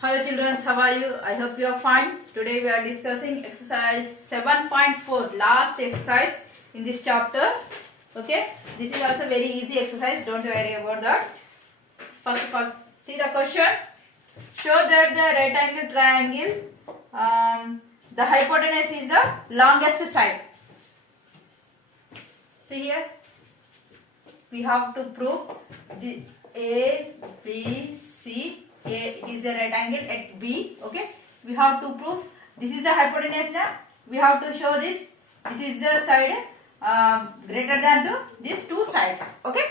Hello children, how are you? I hope you are fine. Today we are discussing exercise 7.4, last exercise in this chapter. Okay, this is also very easy exercise, don't worry about that. First of all, see the question. Show that the rectangle triangle, the hypotenuse is the longest side. See here, we have to prove the A, B, C. A is a rectangle at B. Okay, we have to prove this is the hypotenuse. Now we have to show this. This is the side greater than these two sides. Okay.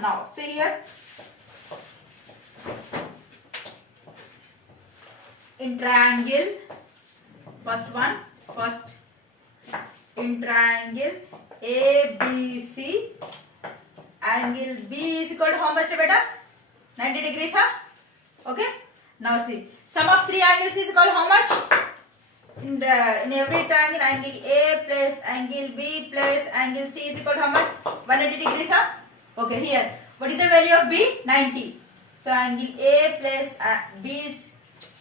Now see here. In triangle, first in triangle ABC, angle B is equal to how much, beta? 90 degrees, huh? Okay. Now see, sum of three angles is equal to how much? In every triangle, angle A plus angle B plus angle C is equal to how much? 180 degrees, huh? Okay. Here, what is the value of B? 90. So angle A plus B is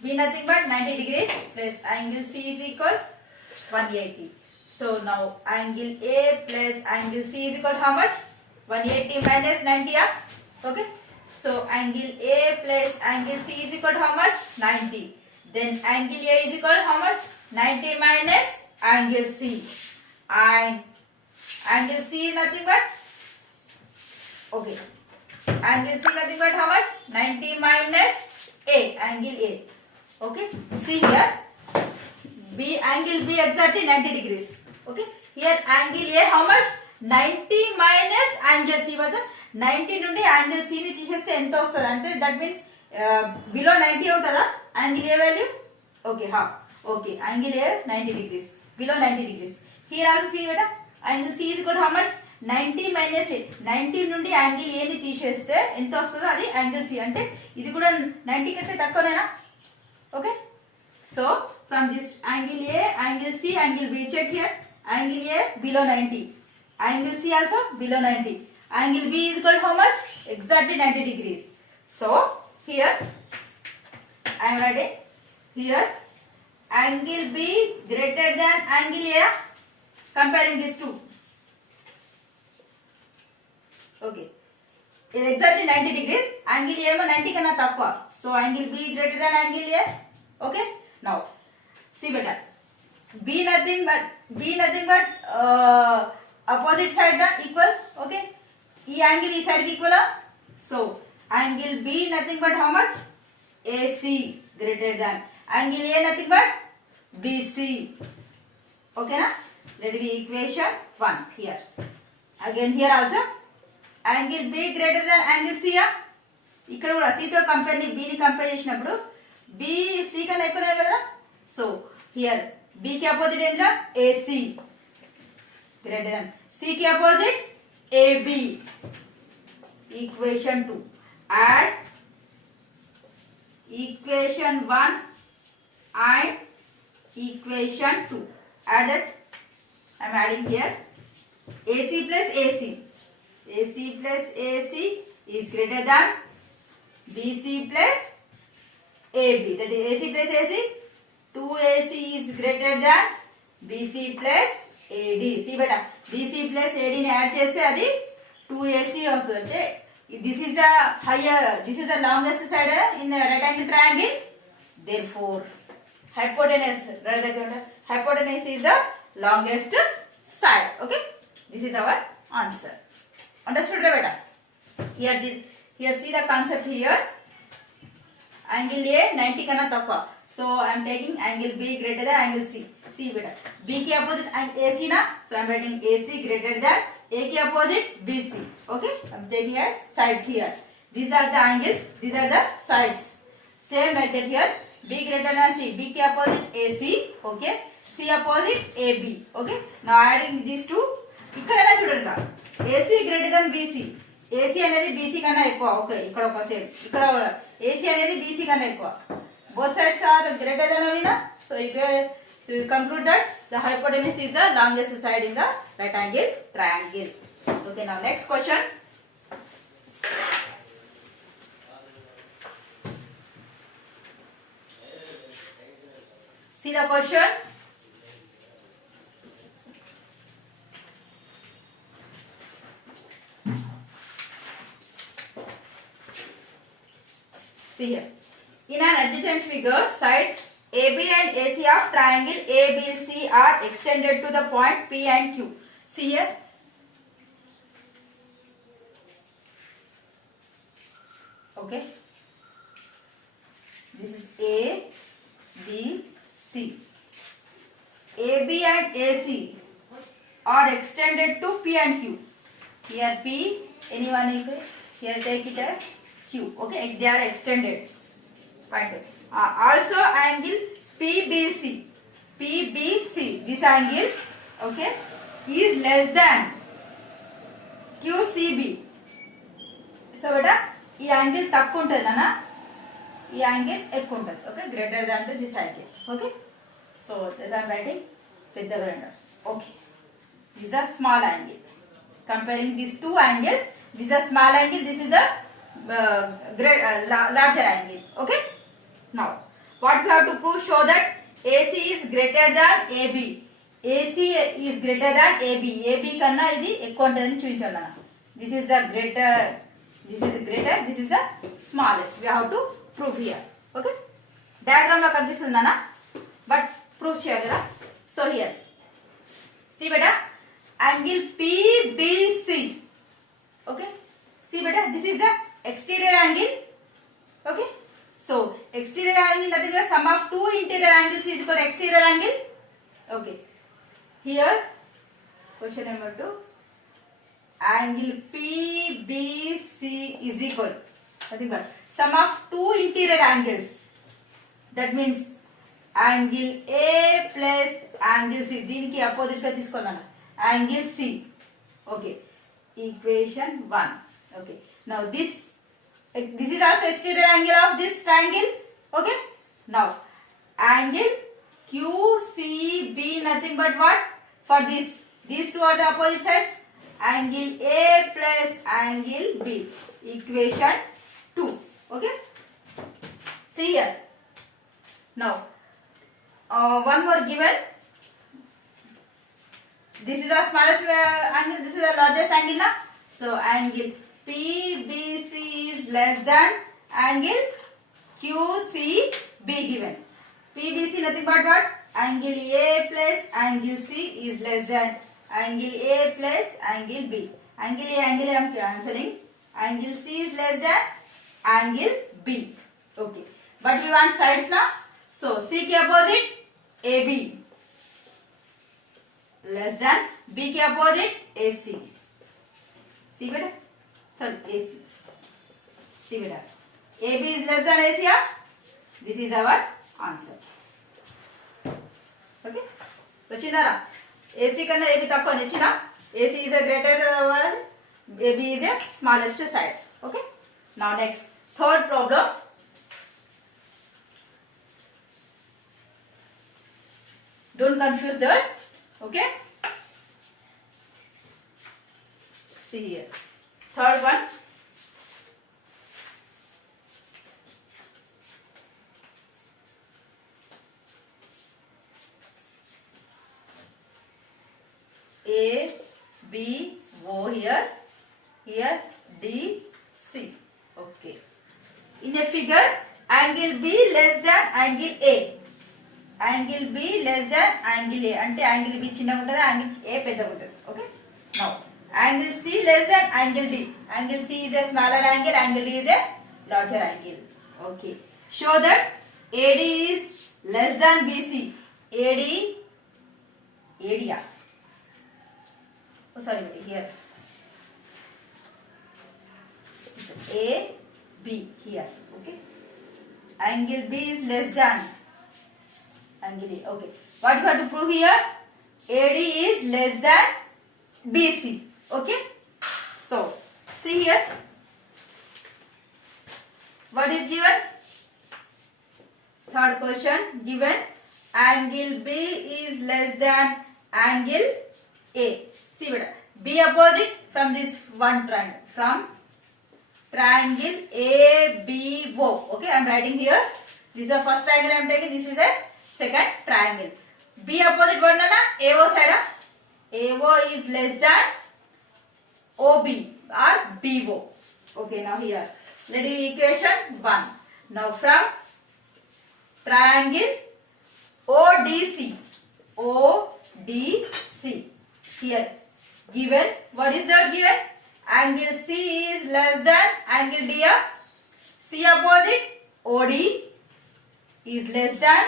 nothing but 90 degrees plus angle C is equal 180. So now angle A plus angle C is equal to how much? 180 minus 90, yeah? Okay. So angle A plus angle C is equal to how much? 90. Then angle A is equal to how much? 90 minus angle C. And angle C is nothing but, okay, angle C nothing but how much? 90 minus A, angle A. Okay, see here, B, angle B exactly 90 degrees. Okay, here angle A how much? 90 minus angle C. But 90 నుండి angle C ని తీసేస్తే ఎంత వస్తుంది అంటే that means below 90 ఉంటుందా angle A value? Okay, హా, okay, angle A 90 degrees, below 90 degrees. Here also see beta, angle C is equal to how much? 90 minus A. 90 నుండి angle A ని తీసేస్తే ఎంత వస్తుందో అది angle C. అంటే ఇది కూడా 90 కంటే తక్కువనేనా? Okay, so from this angle A, angle C, angle B, check here, angle A below 90, angle C also below 90, angle B is equal to how much? Exactly 90 degrees. So here I am writing here angle B greater than angle A, comparing these two. Okay, it is exactly 90 degrees, angle A 90 kana takwa, so angle B greater than angle A. Okay, now see beta, B nothing but opposite side equal. Okay, E angle E side equal, so angle B nothing but how much? AC greater than angle A nothing but BC. Okay na, let it be equation 1 here. Again here also angle B greater than angle C. ఇక్కడ కూడా C తో compare B ని compare చేసినప్పుడు B C కన్నా ఎక్కువనే కదా. So here B కి opposite ఏంటిరా? AC గ్రేటర్ దెన్ C కి opposite AB. Equation 2 add equation 1 and equation 2. Add it. I am adding here AC plus AC. AC plus AC is greater than BC plus AB. That is AC plus AC. 2AC is greater than BC plus AD. See beta, BC plus AD ni add cheste adi 2AC అవుతుంది. This is the higher, this is the longest side in a rectangle triangle. Therefore, hypotenuse is the longest side. Okay, this is our answer. Understood beta? Here see the concept here. Angle A 90 kana takwa, so I am taking angle B greater than angle C. See beta, B ki opposite AC na, so I am writing AC greater than A ki opposite BC. Okay, I am taking as sides here. These are the angles, these are the sides. Same like that here, B greater than C, B ki opposite AC. Okay, C opposite AB. Okay, now adding these two. ఇక్కడ ఎలా చూడండి, AC greater than BC. AC అనేది BC కన్నా ఎక్కువ. Okay, ఇక్కడ ఒక same, ఇక్కడ AC అనేది BC కన్నా ఎక్కువ. Both sides are greater than only na, so you conclude that the hypotenuse is the longest side in the rectangle triangle. Okay, now next question. See the question. See here. In an adjacent figure, sides AB and AC of triangle ABC are extended to the point P and Q. See here. Okay. This is A, B, C. AB and AC are extended to P and Q. Here P, anyone equal? Here take it as Q. Okay, they are extended. Fine. Also angle PBC. PBC, this angle, okay, is less than QCB. So, beta, ఈ angle తక్కువ ఉంటుంది అన్న, ఈ angle ఎక్కువ ఉంటుంది. Okay, greater than to this angle. Okay, so that I'm writing పెద్దగా రెండు. Okay, this are small angle. Comparing these two angles, this are small angle, this is the larger angle. Okay, now what we have to prove? Show that AC is greater than AB. AC is greater than AB. AB కన్నా ఇది ఎక్కువ ఉంటుందని చూపించాలి అన్న. This is the greater, this is greater, this is the smallest. We have to prove here. Okay, diagram లో కనిపిస్తుంది అన్న, but prove చేయాలి కదా. So here, see beta, angle PBC. Okay, see beta, this is the exterior angle. Okay, so exterior angle nothing but sum of two interior angles is equal to exterior angle. Okay, here question number 2, angle PBC is equal nothing but sum of two interior angles. That means angle A plus angle C. దీనికి opposite గా తీసుకున్నాను, angle C. Okay, equation 1. Okay, now this is also exterior angle of this triangle. Okay, now angle QCB nothing but what? For these two are the opposite sides. Angle A plus angle B. Equation 2. Okay, see here. Now one more given. This is the smallest angle, this is the largest angle now. So angle PBC is less than angle QCB given. PBC nothing but what? Angle A plus angle C is less than angle A plus angle B. Angle A, angle A I am cancelling. Angle C is less than angle B. Okay, but we want sides now. So C के opposite AB less than B के opposite AC. See beta, sorry, AC. See beta, AB is less than AC. This is our answer. Okay, వచ్చిందారా? AC కన్నా AB తక్కువ వచ్చినా, AC is a greater one, AB is a smallest side. Okay, now next third problem. Don't confuse that. Okay, see here, third one. A, B, O here, here D, C. Okay, in a figure, angle B less than angle A. Angle B less than angle A. అంటే angle B చిన్నగా ఉంటుంది, angle A పెద్దగా ఉంటుంది. Okay, now angle C less than angle D. Angle C is a smaller angle, angle D is a larger angle. Okay, show that AD is less than BC. AD, oh sorry, here A, B here. Okay, angle B is less than angle A. Okay, what you have to prove here? AD is less than BC. Okay, so see here, what is given? Third question given, angle B is less than angle A. See beta, B opposite from this one triangle, from triangle ABO. Okay, I am writing here. This is the first triangle I am taking. This is a second triangle. B opposite one na AO side. AO is less than OB or BO. Okay, now here let it be equation 1. Now from triangle ODC. ODC. Here given, what is that given? Angle C is less than angle D. C opposite OD is less than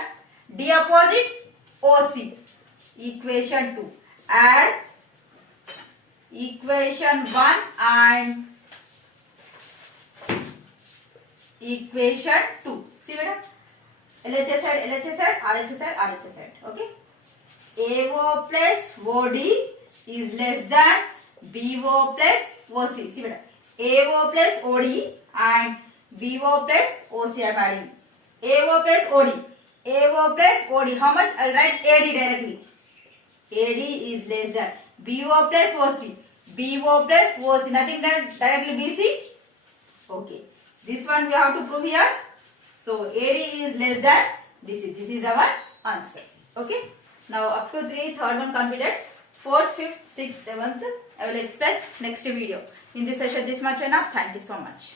D opposite OC. Equation 2. Add equation 1 and equation 2. See beta? LHS side, LHS side, RHS side, RHS side. Okay? AO plus OD is less than BO plus OC. See beta? AO plus OD and BO plus OC I am adding. AO plus OD. AO plus OD. How much? I will write AD directly. AD is less than BO plus OC. BO plus OC. Nothing done directly BC. Okay. This one we have to prove here. So AD is less than BC. This is our answer. Okay. Now up to 3, third one completed. 4th, 5th, 6th, 7th. I will explain next video. In this session, this much enough. Thank you so much.